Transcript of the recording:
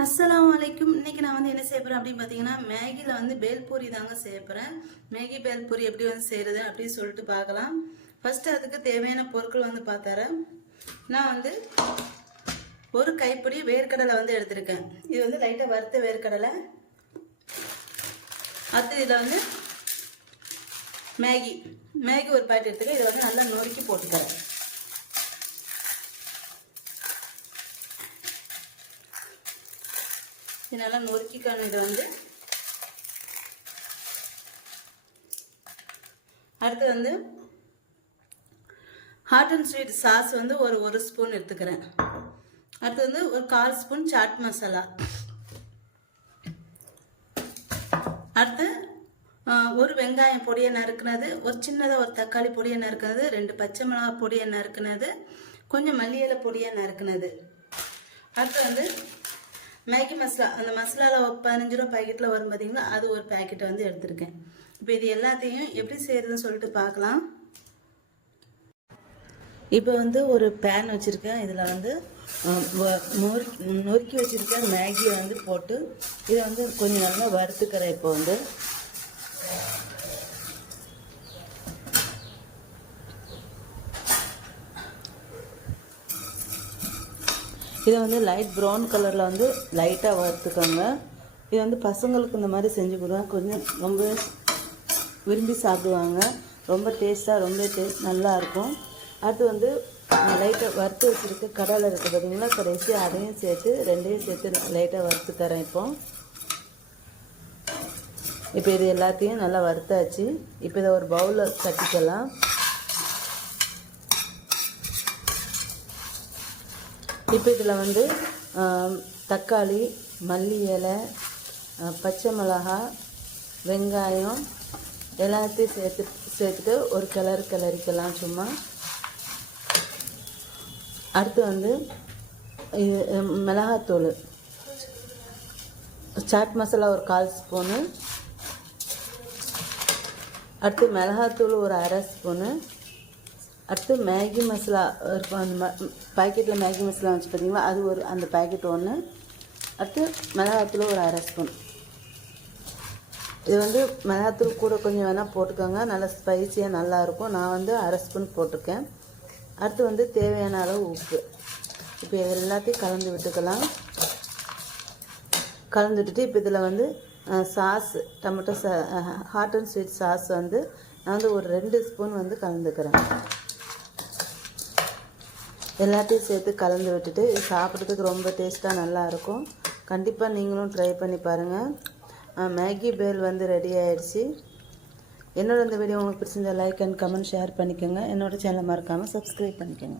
அஸ்லாம் வலைக்கும் இன்னைக்கு நான் வந்து என்ன செய்ய போகிறேன் அப்படின்னு பார்த்தீங்கன்னா மேகியில் வந்து பேல்பூரி தாங்க செய்ய போகிறேன் மேகி பேல்பூரி எப்படி வந்து செய்கிறது அப்படின்னு சொல்லிட்டு பார்க்கலாம் ஃபஸ்ட்டு அதுக்கு தேவையான பொருட்கள் வந்து பார்த்தாரேன் நான் வந்து ஒரு கைப்பிடி வேர்க்கடலை வந்து எடுத்திருக்கேன். இது வந்து லைட்டாக வறுத்த வேர்க்கடலை. அடுத்து இதில் வந்து மேகி. மேகி ஒரு பாக்கெட் எடுத்துக்க இதை வந்து நல்லா நொறுக்கி போட்டுக்கிறேன் இது நல்லா நொறுக்கிக்கணும் இதை வந்து அடுத்து வந்து ஹாட் அண்ட் ஸ்வீட் சாஸ் வந்து ஒரு ஒரு ஸ்பூன் எடுத்துக்கிறேன். அடுத்து வந்து ஒரு கால் ஸ்பூன் சாட் மசாலா அடுத்து ஒரு வெங்காயம் பொடியை நறுக்குனது ஒரு சின்னதாக ஒரு தக்காளி பொடியை நறுக்குனது ரெண்டு பச்சை மிளகாய் பொடியை நறுக்குனது கொஞ்சம் மல்லியலை பொடியை நறுக்குனது. அடுத்து வந்து மேகி மசாலா அந்த மசாலாவில் பதினஞ்சு ரூபா பாக்கெட்டில் வரும் பார்த்திங்கன்னா அது ஒரு பாக்கெட்டை வந்து எடுத்திருக்கேன். இப்போ இது எல்லாத்தையும் எப்படி செய்யறதுன்னு சொல்லிட்டு பார்க்கலாம். இப்போ வந்து ஒரு பேன் வச்சுருக்கேன். இதில் வந்து நொறுக்கி நொறுக்கி வச்சுருக்க மேகியை வந்து போட்டு இதை வந்து கொஞ்சம் நல்லா வறுத்துக்கிறேன் இப்போ வந்து. இதை வந்து லைட் ப்ரௌன் கலரில் வந்து லைட்டாக வறுத்துக்கோங்க. இது வந்து பசங்களுக்கு இந்த மாதிரி செஞ்சு கொடுங்க. கொஞ்சம் ரொம்ப விரும்பி சாப்பிடுவாங்க. ரொம்ப டேஸ்ட்டாக ரொம்ப டேஸ்ட் நல்லாயிருக்கும் அடுத்து வந்து லைட்டாக வறுத்து வச்சுருக்க கடலை இருக்குது பார்த்தீங்களா கடைசி அதையும் சேர்த்து ரெண்டையும் சேர்த்து லைட்டாக வறுத்து தரேன் இப்போ. இப்போ இது எல்லாத்தையும் நல்லா வறுத்தாச்சு. இப்போ இதை ஒரு பவுலில் தட்டிக்கலாம் இப்போ இதில் வந்து தக்காளி மல்லி இலை பச்சை மிளகாய் வெங்காயம் எல்லாத்தையும் சேர்த்து சேர்த்துட்டு ஒரு கிளறு கிளறிக்கலாம் சும்மா. அடுத்து வந்து இது மிளகாத்தூள். சாட் மசாலா ஒரு கால் ஸ்பூனு. அடுத்து மிளகாத்தூள் ஒரு அரை ஸ்பூனு. அடுத்து மேகி மசாலா இருக்கும் அந்த ம பாக்கெட்டில் மேகி மசாலா வச்சு பார்த்திங்களா அது ஒரு அந்த பாக்கெட் ஒன்று அடுத்து மிளகாத்தூள் ஒரு அரை ஸ்பூன். இது வந்து மிளகாத்தூள் கூட கொஞ்சம் வேணால் போட்டுக்கோங்க. நல்லா ஸ்பைசியாக நல்லாயிருக்கும் நான் வந்து அரை ஸ்பூன் போட்டிருக்கேன். அடுத்து வந்து தேவையான அளவு உப்பு. இப்போ எல்லாத்தையும் கலந்து விட்டுக்கலாம். கலந்து விட்டுட்டு இப்போ இதில் வந்து சாஸ் டொமேட்டோ சா ஹாட் அண்ட் ஸ்வீட் சாஸ் வந்து நான் வந்து ஒரு ரெண்டு ஸ்பூன் வந்து கலந்துக்கிறேன். எல்லாத்தையும் சேர்த்து கலந்து விட்டுட்டு சாப்பிட்றதுக்கு ரொம்ப டேஸ்ட்டாக நல்லாயிருக்கும். கண்டிப்பாக நீங்களும் ட்ரை பண்ணி பாருங்கள் மேகி பேல் வந்து ரெடி ஆயிடுச்சு. என்னோட இந்த வீடியோ உங்களுக்கு பிடிச்சிருந்தா லைக் அண்ட் கமெண்ட் ஷேர் பண்ணிக்கோங்க. என்னோட சேனலை மறக்காமல் சப்ஸ்கிரைப் பண்ணிக்கோங்க.